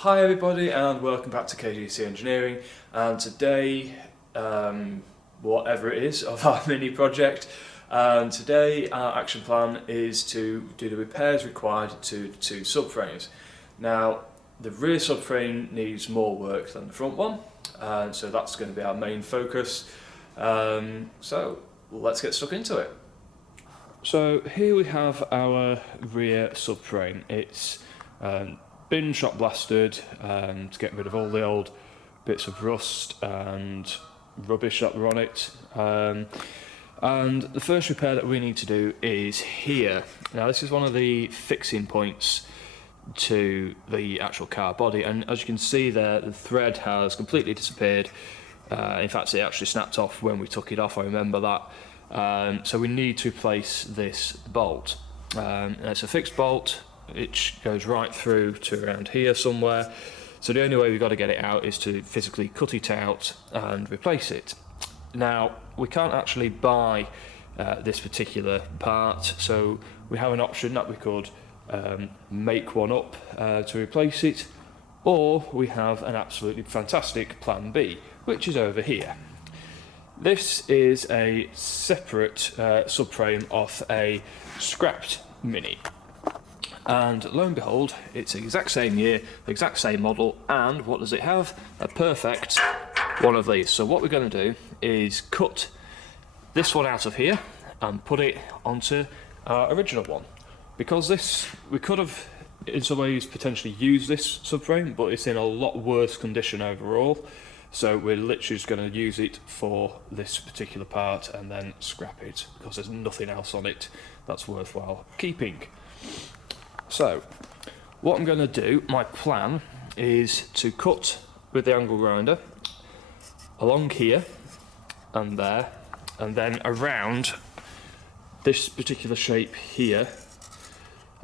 Hi everybody and welcome back to KGC Engineering, and today, whatever it is of our mini project, today our action plan is to do the repairs required to the two subframes. Now the rear subframe needs more work than the front one, and so that's going to be our main focus. So let's get stuck into it. So here we have our rear subframe. It's been shot blasted to get rid of all the old bits of rust and rubbish that were on it. And the first repair that we need to do is here. Now this is one of the fixing points to the actual car body, and as you can see there, the thread has completely disappeared. In fact, it actually snapped off when we took it off, I remember that. So we need to replace this bolt. And it's a fixed bolt. It goes right through to around here somewhere, so the only way we've got to get it out is to physically cut it out and replace it. Now we can't actually buy this particular part, so we have an option that we could make one up to replace it, or we have an absolutely fantastic plan B, which is over here. This is a separate subframe off a scrapped Mini. And lo and behold, it's the exact same year, the exact same model, and what does it have? A perfect one of these. So what we're going to do is cut this one out of here and put it onto our original one. Because this, we could have in some ways potentially used this subframe, but it's in a lot worse condition overall. So we're literally just going to use it for this particular part and then scrap it, because there's nothing else on it that's worthwhile keeping. So, what I'm going to do, my plan, is to cut with the angle grinder along here and there, and then around this particular shape here,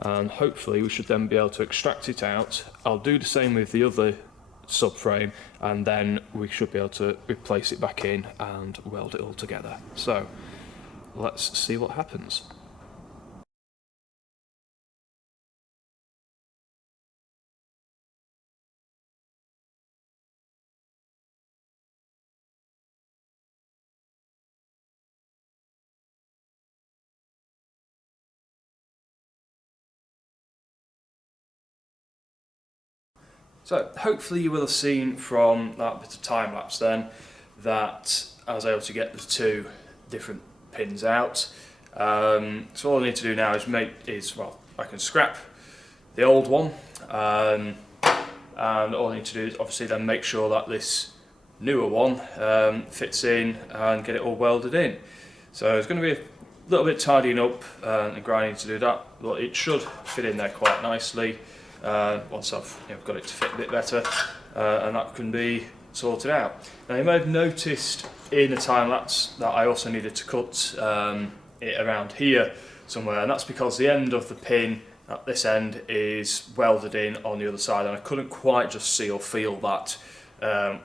and hopefully we should then be able to extract it out. I'll do the same with the other subframe, and then we should be able to replace it back in and weld it all together. So, let's see what happens. So hopefully you will have seen from that bit of time lapse then that I was able to get the two different pins out. So all I need to do now is I can scrap the old one, and all I need to do is obviously then make sure that this newer one fits in and get it all welded in. So it's going to be a little bit tidying up and grinding to do that, but it should fit in there quite nicely. Once I've got it to fit a bit better, and that can be sorted out. Now you may have noticed in the time lapse that I also needed to cut it around here somewhere, and that's because the end of the pin at this end is welded in on the other side, and I couldn't quite just see or feel that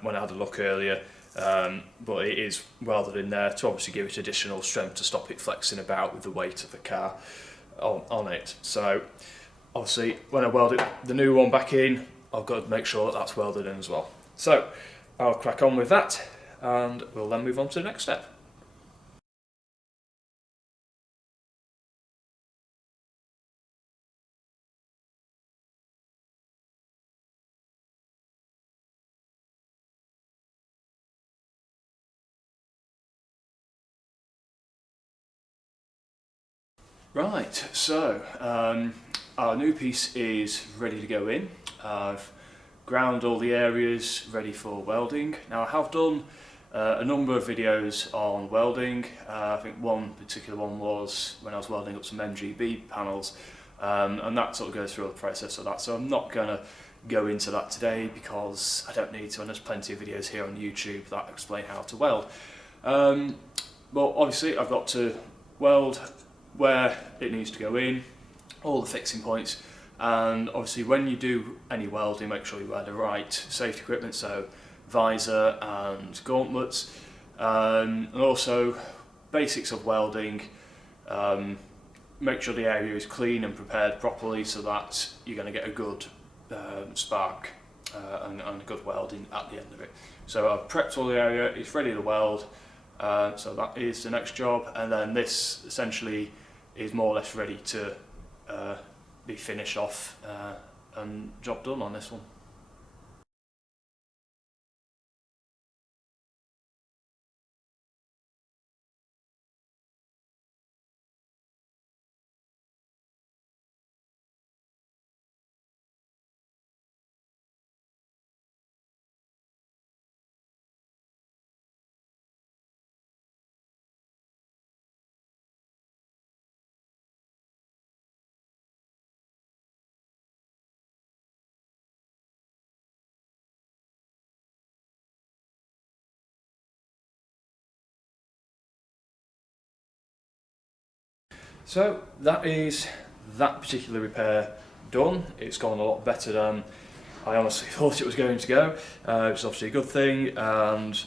when I had a look earlier, but it is welded in there to obviously give it additional strength to stop it flexing about with the weight of the car on it. So obviously, when I weld the new one back in, I've got to make sure that that's welded in as well. So I'll crack on with that, and we'll then move on to the next step. Right, so our new piece is ready to go in. I've ground all the areas ready for welding. Now I have done a number of videos on welding. I think one particular one was when I was welding up some MGB panels, and that sort of goes through all the process of that. So I'm not going to go into that today because I don't need to, and there's plenty of videos here on YouTube that explain how to weld. But obviously I've got to weld where it needs to go in, all the fixing points, and obviously when you do any welding, make sure you wear the right safety equipment, so visor and gauntlets, and also basics of welding. Make sure the area is clean and prepared properly so that you're going to get a good spark and a good welding at the end of it. So I've prepped all the area, it's ready to weld, so that is the next job, and then this essentially is more or less ready to be finished off and job done on this one. So that is that particular repair done. It's gone a lot better than I honestly thought it was going to go, which is obviously a good thing, and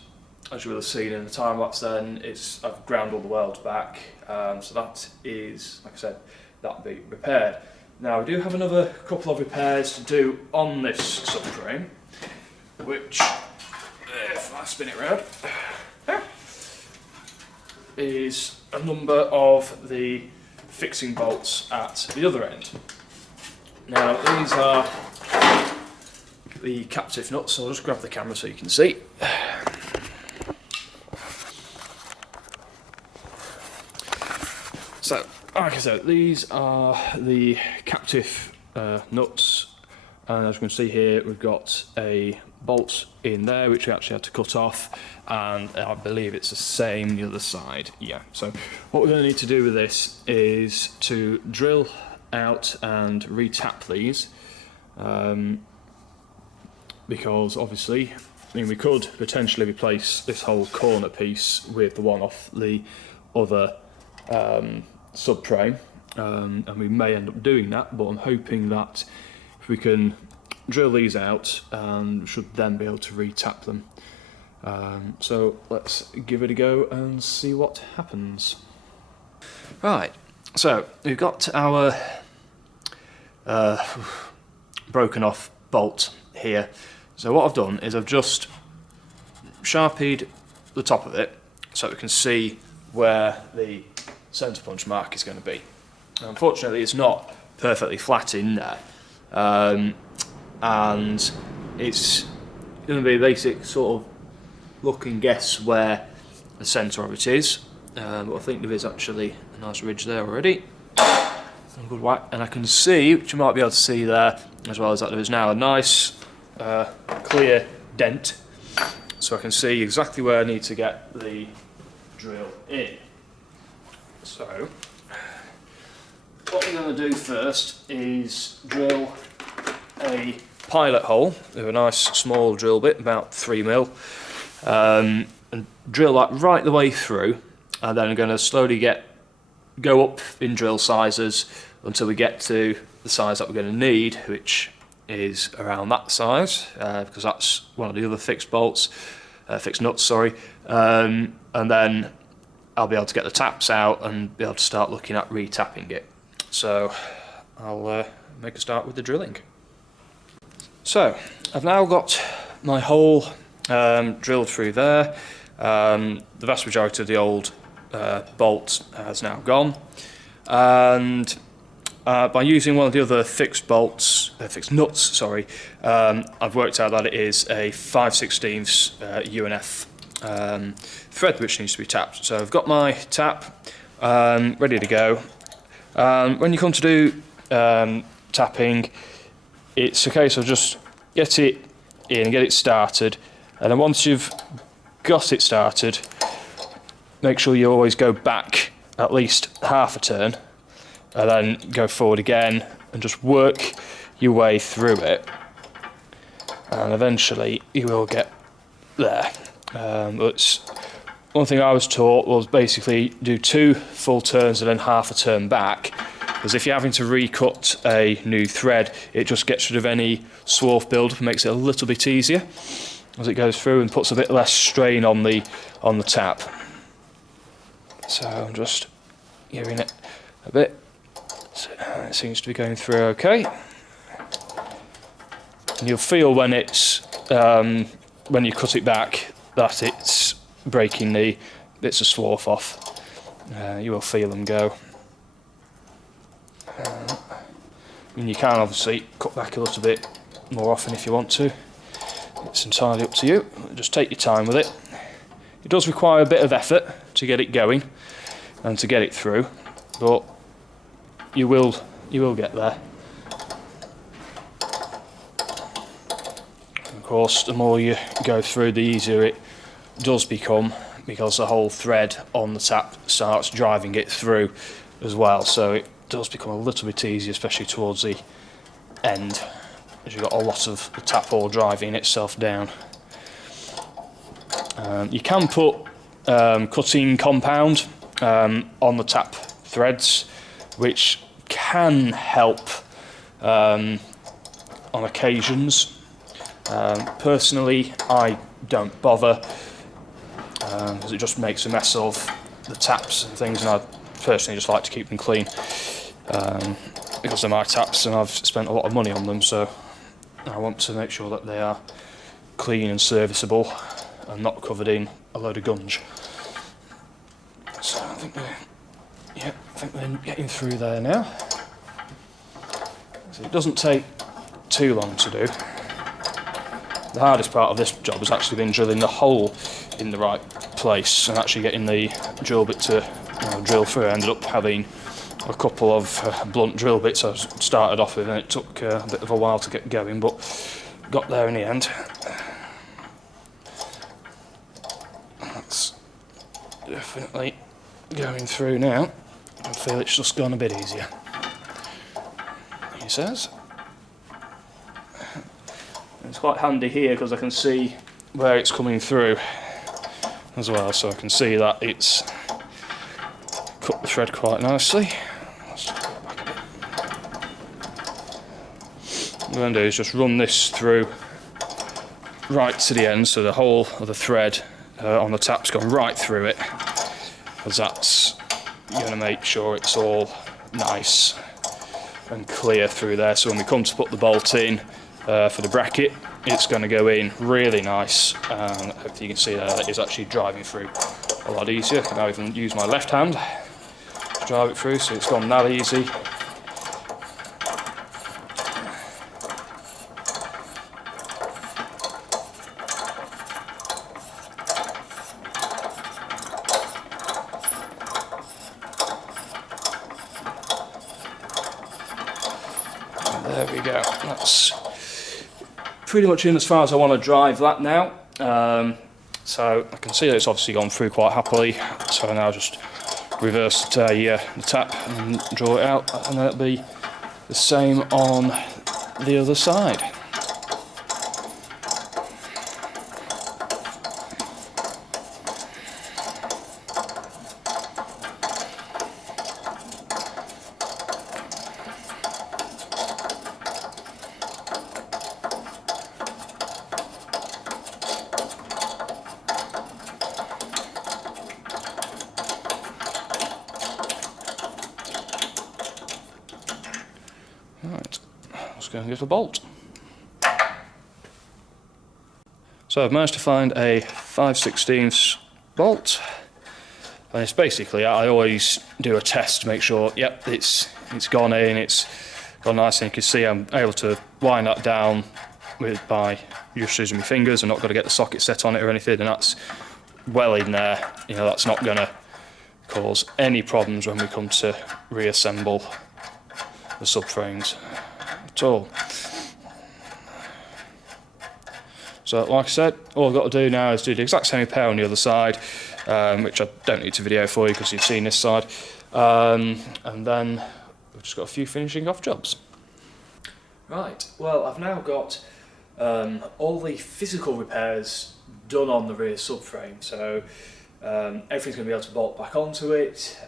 as you will have seen in the time lapse then, I've ground all the welds back, so that is, like I said, that be repaired. Now we do have another couple of repairs to do on this subframe, which, if I spin it round, is a number of the fixing bolts at the other end. Now these are the captive nuts, so I'll just grab the camera so you can see. So, like I said, these are the captive nuts, and as you can see here we've got a bolt in there which we actually had to cut off, and I believe it's the same the other side. Yeah, so what we're going to need to do with this is to drill out and re-tap these, because obviously, I mean, we could potentially replace this whole corner piece with the one off the other subframe, and we may end up doing that, but I'm hoping that if we can drill these out, and should then be able to re-tap them. So let's give it a go and see what happens. Right, so we've got our broken off bolt here. So what I've done is I've just sharpied the top of it so we can see where the centre punch mark is going to be. Unfortunately, it's not perfectly flat in there, and it's going to be a basic sort of look and guess where the centre of it is, but I think there is actually a nice ridge there already. A good whack, and I can see, which you might be able to see there, as well as that there is now a nice clear dent, so I can see exactly where I need to get the drill in. So what I'm going to do first is drill a pilot hole with a nice small drill bit, about 3mm, and drill that right the way through, and then I'm going to slowly go up in drill sizes until we get to the size that we're going to need, which is around that size, because that's one of the other fixed nuts, sorry, and then I'll be able to get the taps out and be able to start looking at re-tapping it. So I'll make a start with the drilling. So I've now got my hole drilled through there. The vast majority of the old bolt has now gone, and by using one of the other fixed nuts, sorry, I've worked out that it is a 5/16 UNF thread which needs to be tapped. So I've got my tap ready to go. When you come to do tapping, it's a case of just get it in and get it started, and then once you've got it started, make sure you always go back at least half a turn, and then go forward again and just work your way through it, and eventually you will get there. But one thing I was taught was basically do 2 full turns and then half a turn back, because if you're having to recut a new thread, it just gets rid of any swarf build and makes it a little bit easier as it goes through, and puts a bit less strain on the tap. So I'm just giving it a bit. So it seems to be going through okay. And you'll feel when it's when you cut it back that it's breaking the bits of swarf off. You will feel them go. And you can obviously cut back a little bit more often if you want to. It's entirely up to you. Just take your time with it. It does require a bit of effort to get it going and to get it through, but you will get there. And of course, the more you go through, the easier it does become, because the whole thread on the tap starts driving it through as well, so it does become a little bit easier, especially towards the end, as you've got a lot of the tap all driving itself down. You can put cutting compound on the tap threads, which can help on occasions. Personally, I don't bother, because it just makes a mess of the taps and things, and I personally just like to keep them clean, because they're my taps and I've spent a lot of money on them, so I want to make sure that they are clean and serviceable and not covered in a load of gunge. So I think we're getting through there now. So it doesn't take too long to do. The hardest part of this job has actually been drilling the hole in the right place and actually getting the drill bit to drill through. I ended up having a couple of blunt drill bits I started off with, and it took a bit of a while to get going, but got there in the end. That's definitely going through now. I feel it's just gone a bit easier, he says. It's quite handy here because I can see where it's coming through as well, so I can see that it's cut the thread quite nicely. Let's just go back a bit. What I'm going to do is just run this through right to the end, so the whole of the thread on the tap's gone right through it, because that's going to make sure it's all nice and clear through there, so when we come to put the bolt in for the bracket, it's going to go in really nice, and hopefully you can see that it's actually driving through a lot easier. I can now even use my left hand to drive it through, so it's gone that easy. There we go, that's pretty much in as far as I want to drive that now. So I can see that it's obviously gone through quite happily, so I now just reverse the tap and draw it out, and then it'll be the same on the other side. Right, let's go and get a bolt. So I've managed to find a 5/16 bolt, and it's basically, I always do a test to make sure, yep, it's gone in, it's gone nice, and you can see I'm able to wind that down by just using my fingers. I'm not going to get the socket set on it or anything, and that's well in there. You know, that's not going to cause any problems when we come to reassemble the subframes at all. So like I said, all I've got to do now is do the exact same repair on the other side, which I don't need to video for you because you've seen this side, and then we've just got a few finishing off jobs. Right, well, I've now got all the physical repairs done on the rear subframe, so everything's going to be able to bolt back onto it.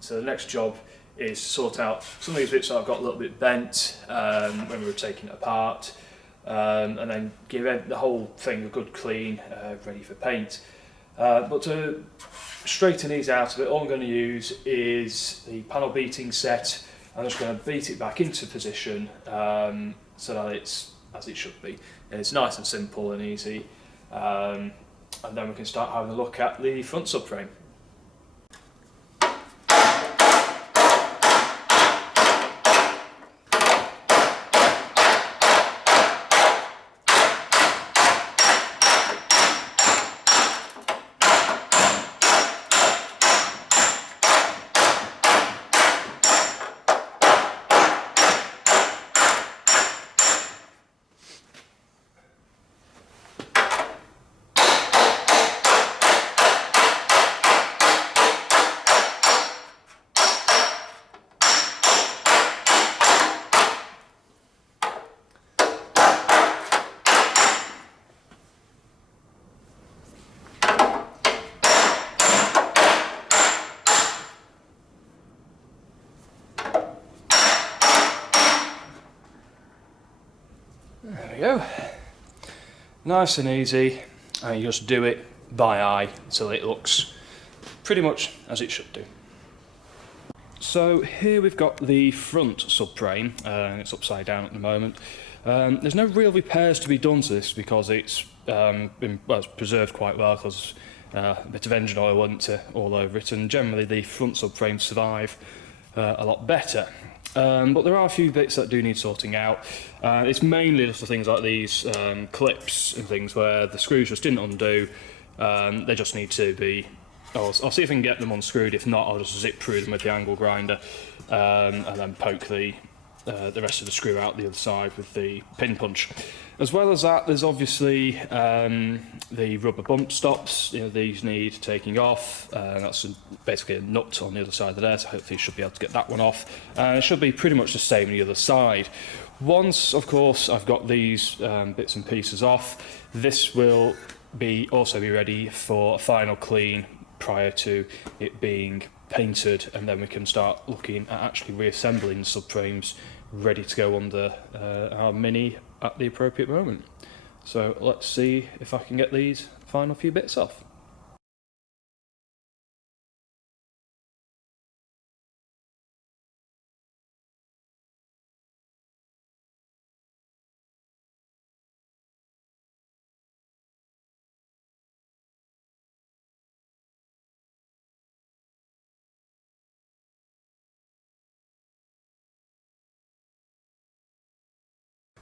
So the next job is to sort out some of these bits that I've got a little bit bent when we were taking it apart, and then give the whole thing a good clean, ready for paint. But to straighten these out of it, all I'm going to use is the panel beating set. I'm just going to beat it back into position so that it's as it should be. And it's nice and simple and easy. And then we can start having a look at the front subframe. There we go. Nice and easy, and you just do it by eye until it looks pretty much as it should do. So here we've got the front subframe, it's upside down at the moment. There's no real repairs to be done to this because it's it's preserved quite well, because a bit of engine oil went all over it, and generally the front subframes survive a lot better. But there are a few bits that do need sorting out. It's mainly just for things like these clips and things where the screws just didn't undo. They just need to be... I'll see if I can get them unscrewed. If not, I'll just zip through them with the angle grinder and then poke the rest of the screw out the other side with the pin punch. As well as that, there's obviously the rubber bump stops. These need taking off. That's basically a nut on the other side of there, so hopefully you should be able to get that one off. It should be pretty much the same on the other side. Once, of course, I've got these bits and pieces off, this will also be ready for a final clean prior to it being painted, and then we can start looking at actually reassembling the subframes ready to go under our Mini at the appropriate moment. So let's see if I can get these final few bits off.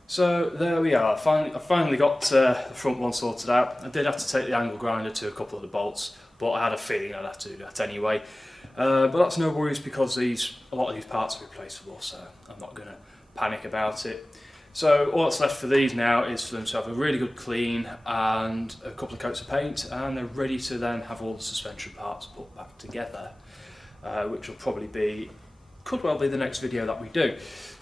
So there we are. I finally got the front one sorted out. I did have to take the angle grinder to a couple of the bolts, but I had a feeling I'd have to do that anyway. But that's no worries, because a lot of these parts are replaceable, so I'm not going to panic about it. So all that's left for these now is for them to have a really good clean and a couple of coats of paint, and they're ready to then have all the suspension parts put back together, which will could well be the next video that we do.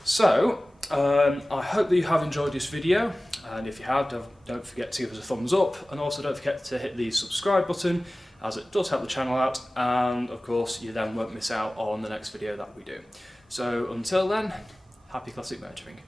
So I hope that you have enjoyed this video, and if you have, don't forget to give us a thumbs up, and also don't forget to hit the subscribe button, as it does help the channel out, and of course you then won't miss out on the next video that we do. So until then, happy classic motoring.